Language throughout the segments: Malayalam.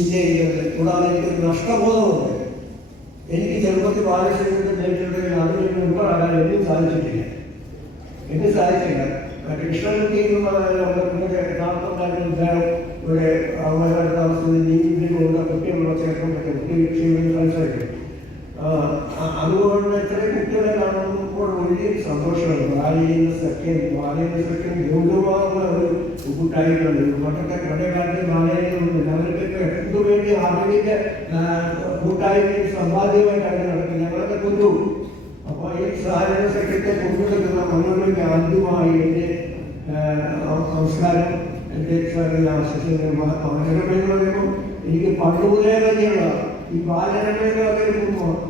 ചിന്ത ചെയ്യുന്നത്. കൂടാതെ എനിക്കൊരു നഷ്ടബോധമുണ്ട്. എനിക്ക് ചെറുപ്പത്തിൽ ബാലശരീരത്തെ നേരിട്ടുണ്ടെങ്കിൽ അതിന് മുൻപാകാൻ എന്നും സാധിച്ചിട്ടില്ല. കൃഷ്ണൻകുട്ടി ഇവിടെ അവന്മാരുടെ താമസത്തിൽ നീതിയിലുള്ള കുട്ടികളുള്ള ചേർക്കൊണ്ടൊക്കെ കുട്ടി സംസാരിക്കും. അതുകൊണ്ട് ഇത്രയും കുട്ടികളെ കാണുമ്പോൾ വലിയ സന്തോഷമാണ്. ബാലയുന്ന സെക്കൻഡ് ഗൗരവമാകുന്ന ഒരു കൂട്ടായിട്ടുണ്ട്. പണ്ടത്തെ പഴയ കാലത്ത് ബാലയുന്നുണ്ട്. അവർക്കൊക്കെ എന്തുവേണ്ടി ആധുനിക കൂട്ടായ്മയും സമ്പാദ്യമായിട്ടാണ് നടക്കുന്നത്. ഞങ്ങളൊക്കെ കൊണ്ടു. അപ്പോൾ ഈ സഹകരണ സെക്രട്ടറി കൊണ്ടുവരുന്ന മണ്ണുകളിലേക്ക് ആദ്യമായി എൻ്റെ നമസ്കാരം എൻ്റെ ആശിച്ചു. മനോരമയെന്ന് പറയുമ്പോൾ എനിക്ക് പണ്ടുമുതലേ തന്നെയുള്ള ഈ ബാലരമയൊക്കെ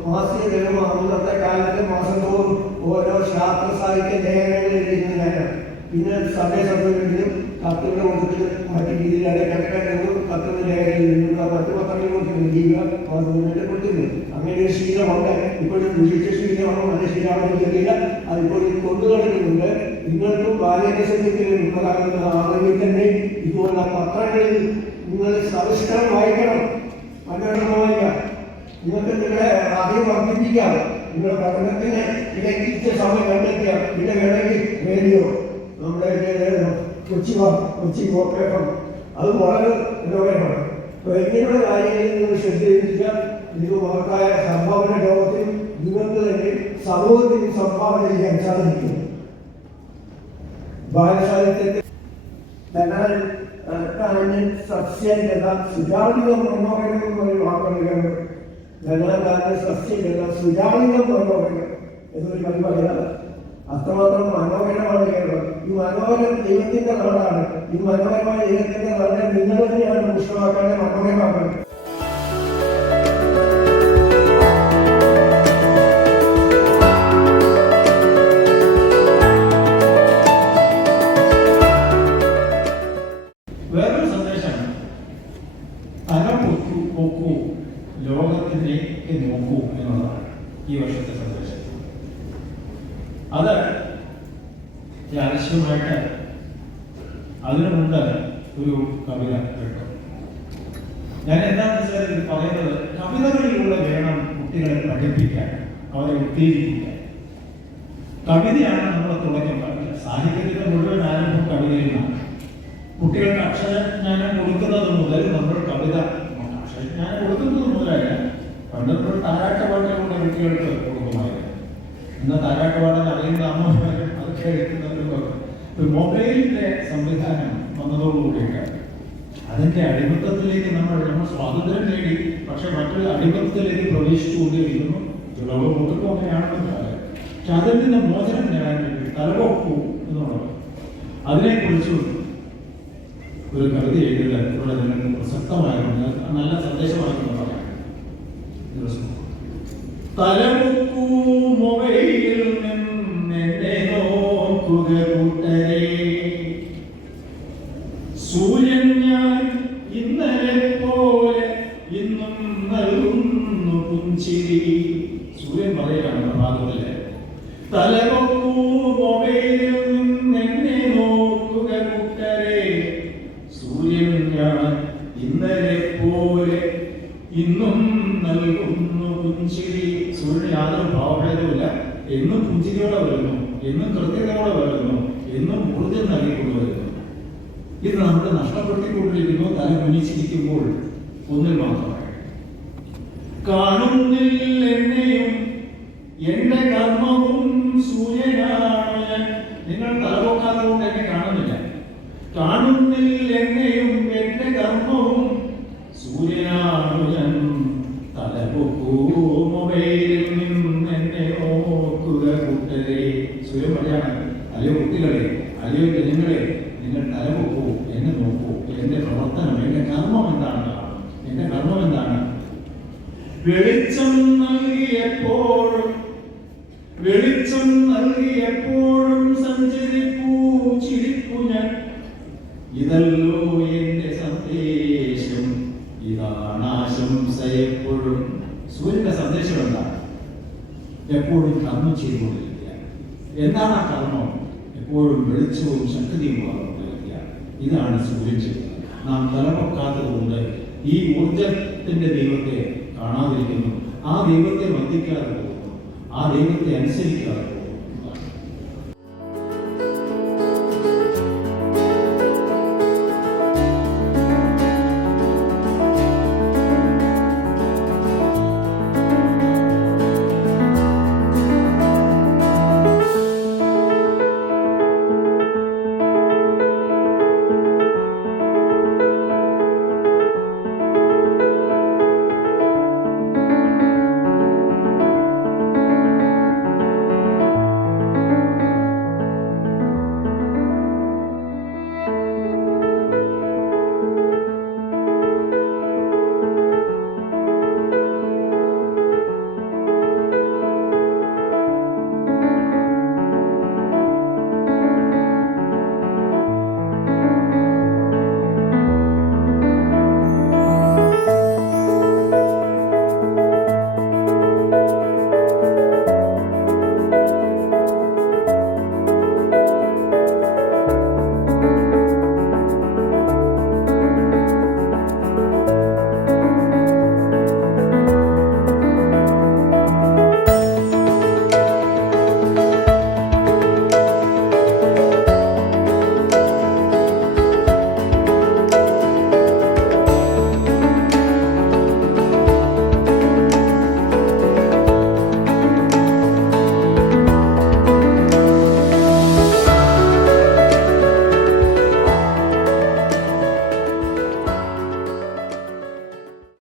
മാസിക ജനമ അന്നത്തെ കാലത്ത് മാസം തോറും ഓരോ ശാസ്ത്ര സാഹിത്യ ലേഖനങ്ങൾ എഴുതുന്ന ഞാനാണ്. പിന്നെ സമയസമയങ്ങളിലും കത്തുകളുടെ കൂട്ടത്തിൽ മറ്റു രീതിയിൽ കിടക്കാനും കത്തുന്ന ലേഖനങ്ങൾ മറ്റു പത്രങ്ങളിൽ കൊടുത്തിരുന്നു. ജീവ മാതൃഭൂമിയെ കൊടുത്തിരുന്നു. അങ്ങനെ ഒരു ശീലമുണ്ട്. ഇപ്പോഴും ദുഷിച്ച ശീലമാണോ നല്ല ശീലമാണോ അറിയില്ല. അതിപ്പോൾ കൊണ്ടു നടക്കുന്നുണ്ട്. നിങ്ങൾക്കും ബാല്യസത്യത്തിൽ ഉണ്ടാകുന്ന ആളുകളിൽ തന്നെ ഇതുപോലുള്ള പത്രങ്ങളിൽ നിങ്ങൾ സവിസ്തരം വായിക്കണം. മനോരമ നിങ്ങൾക്ക് നിങ്ങളെ ആദ്യം വർദ്ധിപ്പിക്കാം. നിങ്ങളുടെ പഠനത്തിന് ഇടയ്ക്കിച്ച സമയം കണ്ടെത്തിയ പിന്നെ വേണമെങ്കിൽ റേഡിയോ നമ്മുടെ കൊച്ചി കോർപ്പറേഷൻ അത് വളരെ മനോഹരമാണ്. അപ്പോൾ ഇങ്ങനെയുള്ള കാര്യങ്ങളിൽ നിങ്ങൾ ശ്രദ്ധിച്ചാൽ ഇത് മഹത്തായ സംഭാവന ലോകത്തിൽ നിങ്ങൾക്ക് തന്നെ സമൂഹത്തിന് സംഭാവന ചെയ്യാൻ സാധിക്കും. ബാലസാഹിത്യത്തിൽ സസ്യജല സുജാളിതം മനോഹരം എന്നൊരു വാക്കുകൾ ധനാകാല സസ്യജല സുജാളിതം മനോഹരം എന്നൊരു കവി പറയുന്നത്. അത്രമാത്രം മനോഹരമാണ് കേരളം. ഈ മനോഹരം ദൈവത്തിന്റെ നാടാണ്. ഈ മനോഹരമായ ദൈവത്തിന്റെ നാടിനെ നിങ്ങൾ തന്നെയാണ് പുഷ്ടമാക്കാതെ മനോഹരമാക്കുന്നത്. വേറൊരു സന്ദേശമാണ് നോക്കൂ, ലോകത്തിലേക്ക് നോക്കൂ എന്നുള്ളതാണ് ഈ വർഷത്തെ സന്ദേശം. അത് ആവശ്യമായിട്ട് അതിനു മുമ്പ് ഒരു കവിത കേട്ടു. ഞാൻ എന്താണെന്ന് വെച്ചാൽ ഇത് പറയുന്നത് കവിതകളിലൂടെ വേണം കുട്ടികളെ പഠിപ്പിക്കാൻ, അവരെ ഉത്തേജിപ്പിക്കാൻ. കവിതയാണ് നമ്മൾ തുടങ്ങുന്നത്. സാഹിത്യത്തിന്റെ മുഴുവൻ ആരംഭം കവിതയിലാണ്. കുട്ടികൾക്ക് അക്ഷരജ്ഞാനം കൊടുക്കുന്നത് മുതൽ നമ്മൾ കവിത അക്ഷരജ്ഞാനം കൊടുക്കുന്നത് മുതലല്ല. പണ്ട് നമ്മൾ താരാട്ടുപാട്ടുകളുടെ കുട്ടികൾക്ക് കൊടുക്കുമായിരുന്നു. ഇന്ന് താരാട്ടുപാടാൻ അറിയുന്ന അമ്മമാർ അതൊക്കെ എഴുതുന്നതിന് മൊബൈലിന്റെ സംവിധാനം വന്നതോടുകൂടിയിട്ട് അതിന്റെ അടിമത്തത്തിലേക്ക് നമ്മൾ സ്വാതന്ത്ര്യം നേടി. പക്ഷെ മറ്റൊരു അടിമത്തത്തിലേക്ക് പ്രവേശിച്ചുകൊണ്ടിരിക്കുന്നു. ലോകം കൊടുക്കും അങ്ങനെയാണെന്ന് പറയാം. പക്ഷെ അതിൽ നിന്ന് മോചനം നേടാൻ വേണ്ടി തലവൊക്കൂ എന്നുള്ളത് അതിനെക്കുറിച്ച് ഒരു കവിത എഴുതാൻ ഇവിടെ നിങ്ങൾക്ക് പ്രസക്തമായിരുന്നു. നല്ല സന്ദേശമായിരുന്നു പറയാം. തലമുക്കൂ മൊബൈലിൽ നിന്നെ നോക്കുക കൂട്ടരെ, സൂര്യൻ ഞാൻ ഇന്നലെ പോലെ ഇന്നും നൽകുന്നു പുഞ്ചിരി. സൂര്യൻ പറയുകയാണ് പ്രഭാതത്തിലെ തലമുക്കൂ മൊബൈലിൽ നിന്നെ നോക്കുക കൂട്ടരെ, സൂര്യൻ ഞാൻ ഇന്നലെ പോലെ ഇന്നും നൽകുന്നു പുഞ്ചിരി. സൂര്യൻ യാതൊരു ഭാവഭേദവുമില്ല. എന്നും പുഞ്ചിരിയോടെ വരുന്നു, എന്നും കൃത്യതയോടെ വരുന്നു, എന്നും ഊർജ്ജം നൽകിക്കൊണ്ടുവരുന്നു. ഇത് നമ്മൾ നഷ്ടപ്പെടുത്തിക്കൊണ്ടിരിക്കുന്നു. തല കുനിച്ചിരിക്കുമ്പോൾ ഒന്നിൽ മാത്രമായി കാണുന്നില്ല എന്നെയും എന്റെ കർമ്മവും സൂര്യനാണ് ഞാൻ. നിങ്ങൾ തലപോക്കാതെ കൊണ്ട് എന്നെ കാണുന്നില്ല. കാണുന്നില്ല എന്നെയും എന്റെ കർമ്മവും സൂര്യനാണു ഞാൻ. തലപൊക്കൂ മൊബൈലിൽ നിന്ന് എന്നെ നോക്കുക കൂട്ടരെ. സൂര്യൻ പറയാണ്, അല്ലയോ കുട്ടികളെ, അല്ലയോ ജനങ്ങളെ, നിങ്ങൾ തലപൊക്കൂ, എന്നെ നോക്കൂ. എന്റെ പ്രവർത്തനം, എന്റെ കർമ്മം എന്താണ്? എന്റെ കർമ്മം എന്താണ്? വെളിച്ചം നൽകിയപ്പോഴും സഞ്ചരിപ്പൂ ചിരിപ്പു ഞാൻ. ഇതല്ലോ എന്റെ സന്ദേശം, ഇതാണ് ആശംസ എപ്പോഴും. സൂര്യന്റെ സന്ദേശം എന്താണ്? എപ്പോഴും കർമ്മം ചെയ്തുകൊണ്ടിരിക്കുക. എന്താണ് ആ കർമ്മം? എപ്പോഴും വെളിച്ചവും ശക്തിയും വളർന്നുകൊണ്ടിരിക്കുക. ഇതാണ് സൂര്യൻ ചെയ്യുന്നത്. നാം തലപൊക്കാത്തതുകൊണ്ട് ഈ ഊർജത്തിന്റെ ദൈവത്തെ കാണാതിരിക്കുന്നു, ആ ദൈവത്തെ വന്ദിക്കാതെ പോകുന്നു, ആ ദൈവത്തെ അനുസരിക്കാതെ പോകുന്നു.